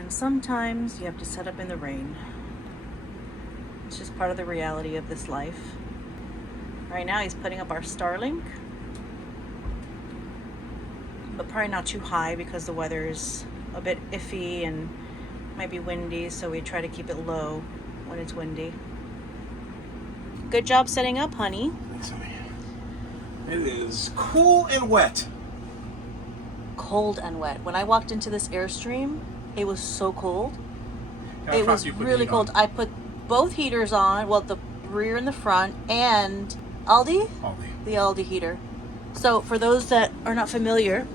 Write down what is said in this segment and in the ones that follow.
And sometimes you have to set up in the rain. It's just part of the reality of this life. Right now he's putting up our Starlink, but probably not too high because the weather is a bit iffy and might be windy, so we try to keep it low when it's windy. Good job setting up, honey. Thanks, honey. It is cool and wet. Cold and wet. When I walked into this Airstream, it was so cold. Yeah, it was really cold. I put both heaters on, well, the rear and the front, and the Aldi heater. So for those that are not familiar,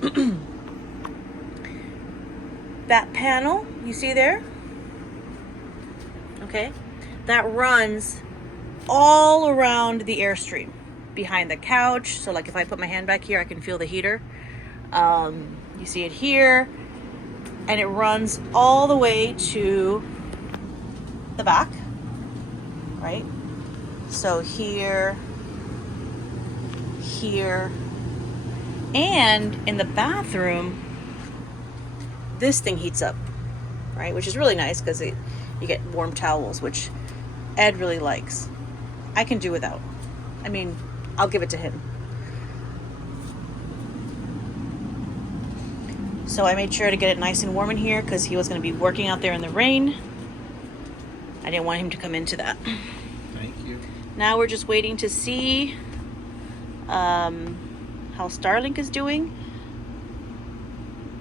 that panel you see there, okay, that runs all around the Airstream, behind the couch. So like if I put my hand back here, I can feel the heater. You see it here, and it runs all the way to the back, right? So here, and in the bathroom, this thing heats up, right? Which is really nice because you get warm towels, which Ed really likes. I can do without. I mean, I'll give it to him. So I made sure to get it nice and warm in here because he was going to be working out there in the rain. I didn't want him to come into that. Thank you. Now we're just waiting to see how Starlink is doing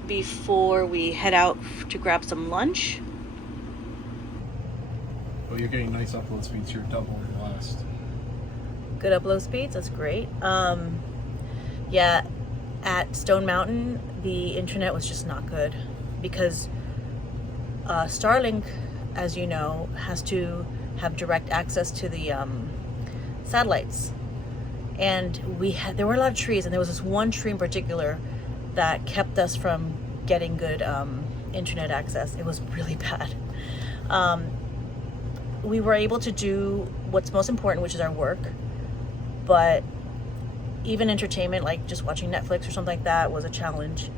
before we head out to grab some lunch. Well, you're getting nice upload speeds. You're doubling your last. Good upload speeds. That's great. Yeah, at Stone Mountain, the internet was just not good because Starlink, as you know, has to have direct access to the satellites. And there were a lot of trees, and there was this one tree in particular that kept us from getting good internet access. It was really bad. We were able to do what's most important, which is our work, but even entertainment, like just watching Netflix or something like that, was a challenge.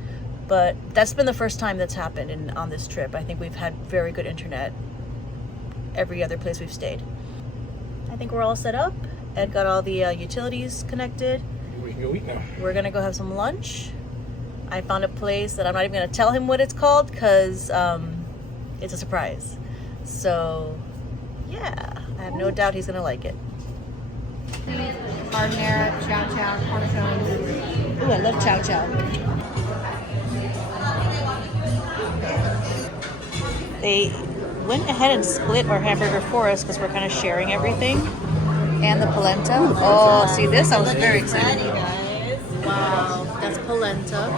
But that's been the first time that's happened on this trip. I think we've had very good internet every other place we've stayed. I think we're all set up. Ed got all the utilities connected. We can go eat now. We're gonna go have some lunch. I found a place that I'm not even gonna tell him what it's called because it's a surprise. So yeah, I have no doubt he's gonna like it. Carbonara, chow chow, cornichons. Ooh, I love chow chow. They went ahead and split our hamburger for us because we're kind of sharing everything. And the polenta. Oh, see this? I was very excited. Wow, that's polenta.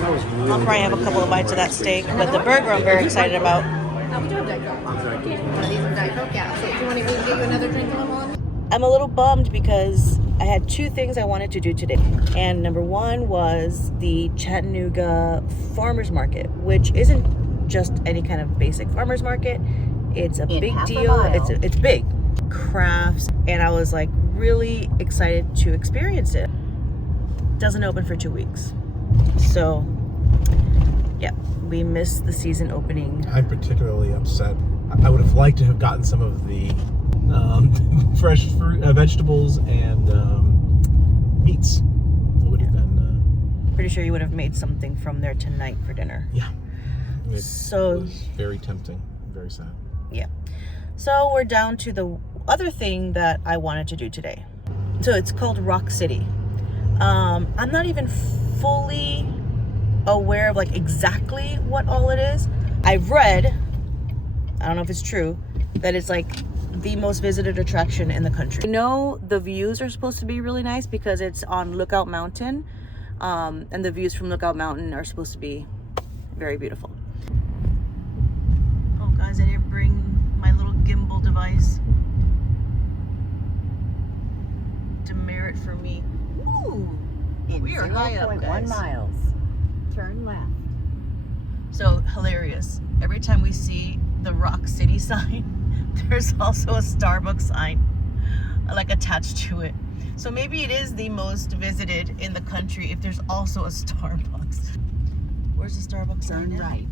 That was really I'll probably have a couple of bites of that steak, but the burger I'm very excited about. Oh, we do have Diet Coke. One of these are Diet Coke, yeah. So do you want to get you another drink, Lemon? I'm a little bummed because I had two things I wanted to do today. And number one was the Chattanooga farmers market, which isn't just any kind of basic farmers market. It's a big deal. It's big. Crafts. And I was like really excited to experience it. Doesn't open for 2 weeks. So yeah, we missed the season opening. I'm particularly upset. I would have liked to have gotten some of the fresh fruit, vegetables and meats. It would have been. Pretty sure you would have made something from there tonight for dinner. Yeah. It was very tempting. Very sad. Yeah. So we're down to the other thing that I wanted to do today. So it's called Rock City. I'm not even fully aware of like exactly what all it is. I've read, I don't know if it's true, that it's like the most visited attraction in the country. I know the views are supposed to be really nice because it's on Lookout Mountain, and the views from Lookout Mountain are supposed to be very beautiful. Oh guys, I didn't bring my little gimbal device. Demerit for me. Ooh, we are high up, guys. 0.1 miles. Turn left. So hilarious. Every time we see the Rock City sign, there's also a Starbucks sign like attached to it. So maybe it is the most visited in the country if there's also a Starbucks. Where's the Starbucks sign? Turn right.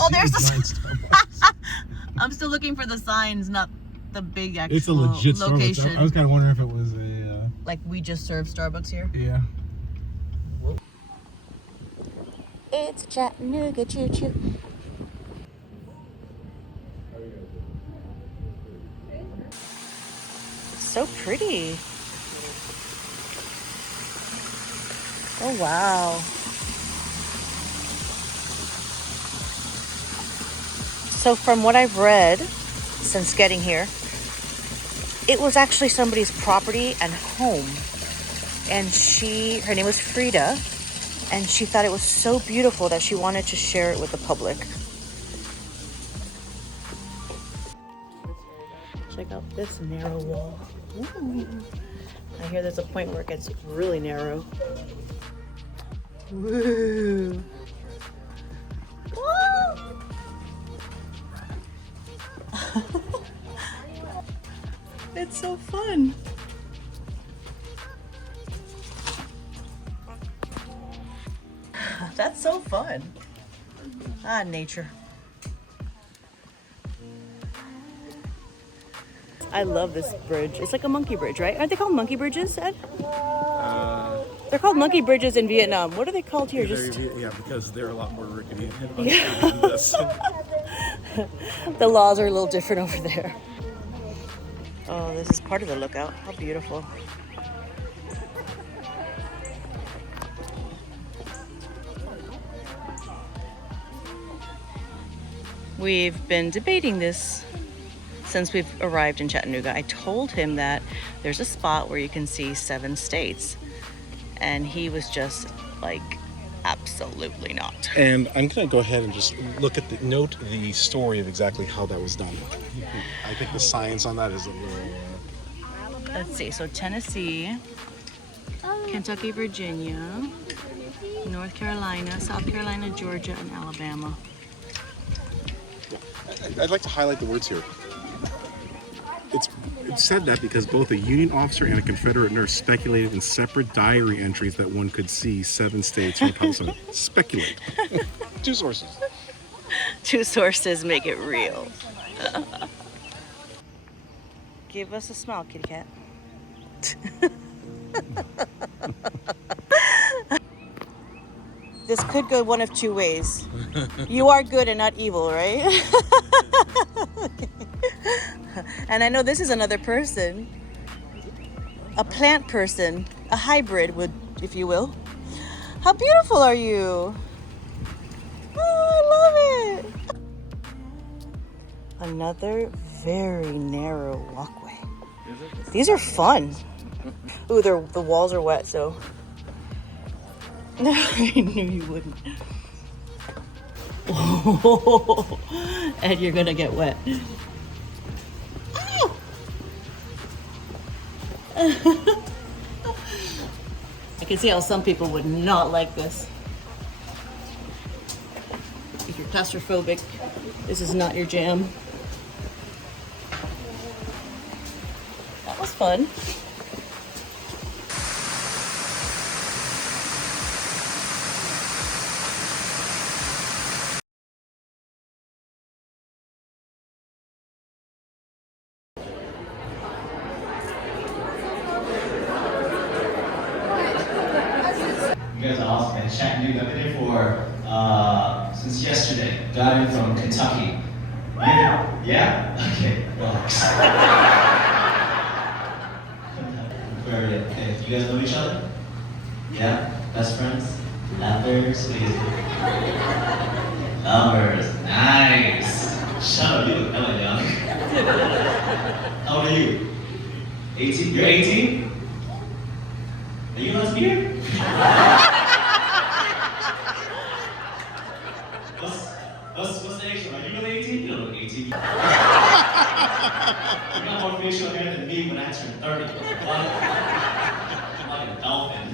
Oh, there's the giant Starbucks. I'm still looking for the signs, not the big actual It's a legit location. Starbucks. I was kind of wondering if it was a... Like we just served Starbucks here? Yeah. It's Chattanooga choo-choo. It's so pretty. Oh, wow. So from what I've read since getting here, it was actually somebody's property and home. And her name was Frida, and she thought it was so beautiful that she wanted to share it with the public. Check out this narrow wall. Ooh. I hear there's a point where it gets really narrow. Woo! It's so fun. That's so fun. Ah, nature. I love this bridge. It's like a monkey bridge, right? Aren't they called monkey bridges, Ed? They're called monkey bridges in Vietnam. What are they called here? Yeah, because they're a lot more rickety Yeah. than this. The laws are a little different over there. Oh, this is part of the lookout. How beautiful. We've been debating this since we've arrived in Chattanooga. I told him that there's a spot where you can see 7 states, and he was just like, absolutely not. And I'm going to go ahead and just note the story of exactly how that was done. I think the science on that is a little... Let's see, so Tennessee, Kentucky, Virginia, North Carolina, South Carolina, Georgia, and Alabama. I'd like to highlight the words here. It's said that because both a Union officer and a Confederate nurse speculated in separate diary entries that one could see 7 states from Palestine. Speculate. 2 sources. 2 sources make it real. Give us a smile, kitty cat. This could go one of 2 ways. You are good and not evil, right? And I know this is another person. A plant person. A hybrid, if you will. How beautiful are you? Oh, I love it. Another very narrow walkway. These are fun. Ooh, the walls are wet, so... I knew you wouldn't. Oh, Ed, you're gonna get wet. Oh! I can see how some people would not like this. If you're claustrophobic, this is not your jam. That was fun. You guys are awesome, man. Chattanooga. I've been here for since yesterday. Got in from Kentucky. Yeah? Okay, relax. Okay, you guys know each other? Yeah? Best friends? Lovers? Lovers. Nice. Shut up, you look hella young. How old are you? 18? You're 18? Are you lesbian? What's the age? Are you really 18? You don't look 18. You got more facial hair than me when I turned 30. What? I'm like a dolphin.